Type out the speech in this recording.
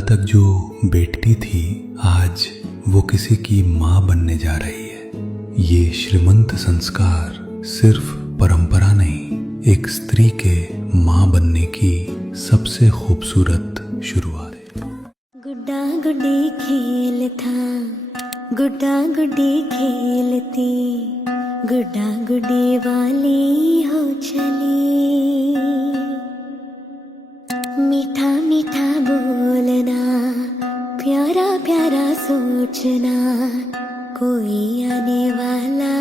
कल तक जो बेटी थी आज वो किसी की माँ बनने जा रही है। ये श्रीमंत संस्कार सिर्फ परंपरा नहीं, एक स्त्री के माँ बनने की सबसे खूबसूरत शुरुआत है। गुड्डा गुड्डी खेल था, गुड्डा गुड्डी खेलती, गुड्डा गुड्डी वाली हो चली। मीठा मीठा बोलना, प्यारा प्यारा सोचना, कोई आने वाला